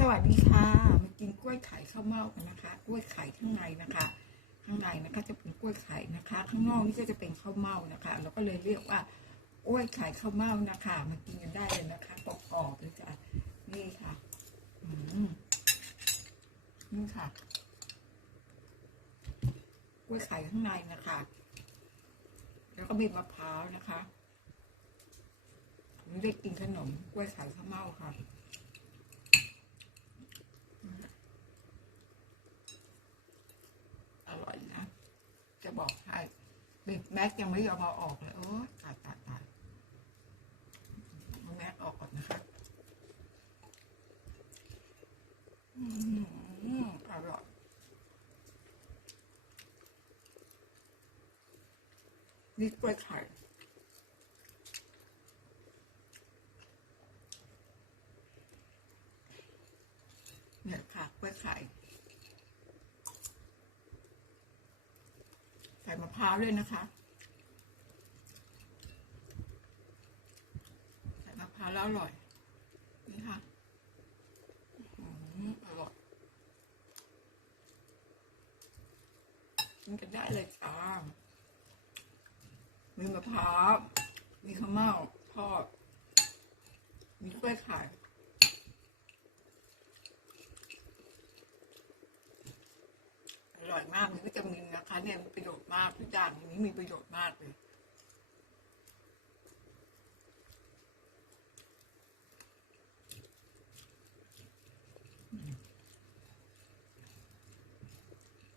สวัสดีค่ะมากินกล้วยไข่ข้าวเม่ากันนะคะ กล้วยไข่ข้างในนะคะ ข้างในนะคะจะเป็นกล้วยไข่นะคะ ข้างนอกนี่ก็จะเป็นข้าวเม่านะคะเราก็เลยเรียกว่ากล้วยไข่ข้าวเม่านะคะมากินกันได้เลยนะคะกรอบๆเลยจ้ะนี่ค่ะนี่ค่ะกล้วยไข่ข้างในนะคะ แล้วก็มีมะพร้าวนะคะนี่ได้กินขนมกล้วยไข่ข้าวเม่าค่ะ อร่อยนะ จะ บอกให้แม็กยังไม่ยอมเอาออกเลยโอ้ตายตายตายแม็กออกก่อนนะคะอืมอร่อยนี่กล้วยไข่เนี่ยค่ะกล้วยไข่ ใส่มะพร้าวด้วยนะคะ ใส่มะพร้าวแล้วอร่อย นี่ค่ะอื้อหืออร่อยกินกันได้เลยจ้ามีมะพร้าว มีข้าวเม่าทอด มีกล้วยไข่อร่อยมาก มีวิตามิน คะเนี่ยมีประโยชน์มากทุกอย่างนี้มีประโยชน์มากเลย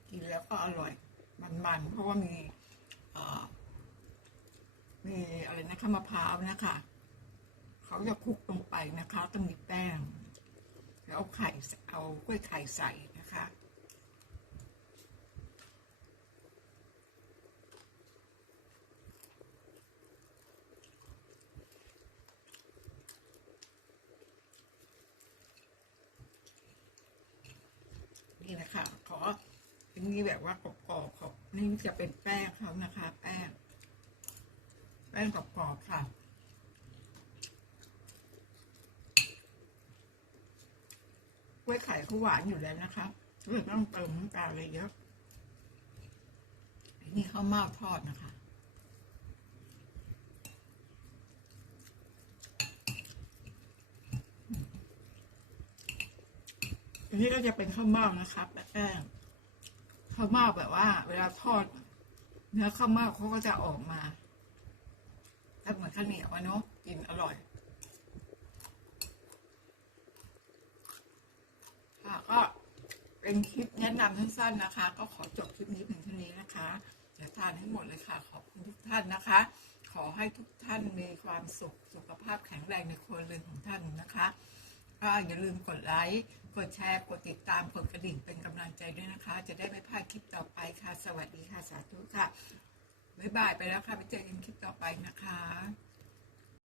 กินแล้วก็อร่อย มันๆ เพราะว่านี่มีอะไรนะคะมะพร้าวนะคะเขาจะคลุกลงไปนะคะต้องมีแป้ง แล้วเอาไข่เอากล้วยไข่ใส่นะคะ นี่นะคะขออันนี้แบบว่ากรอบๆขอบนี่จะเป็นแป้งเขานะคะ แป้ง แป้งกรอบๆค่ะกล้วยไข่เขาหวานอยู่แล้วนะคะไม่ต้องเติมน้ำตาลอะไรเยอะนี่ข้าวเม่าทอดนะคะ อั นนี้ก็จะเป็นข้าวเม่านะครับแป้งข้าวเม่าแบบว่า เวลาทอด เนื้อข้าวเม่าเขาก็จะออกมาถ้าเหมือนข้าวเหนียวเนาะกินอร่อยค่ะก็เป็นคลิปแนะนำสั้นๆนะคะ ก็ขอจบคลิปนี้เพียงเท่านี้นะคะอย่าทานให้หมดเลยค่ะ ขอบคุณทุกท่านนะคะ ขอให้ทุกท่านมีความสุขสุขภาพแข็งแรงในครัวเรือนของท่านนะคะ ก็อย่าลืมกดไลค์ กดแชร์ กดติดตาม กดกระดิ่งเป็นกำลังใจด้วยนะคะ จะได้ไม่พลาดคลิปต่อไปค่ะ สวัสดีค่ะ สาธุค่ะ บ๊ายบายไปแล้วค่ะ ไปเจอกันคลิปต่อไปนะคะ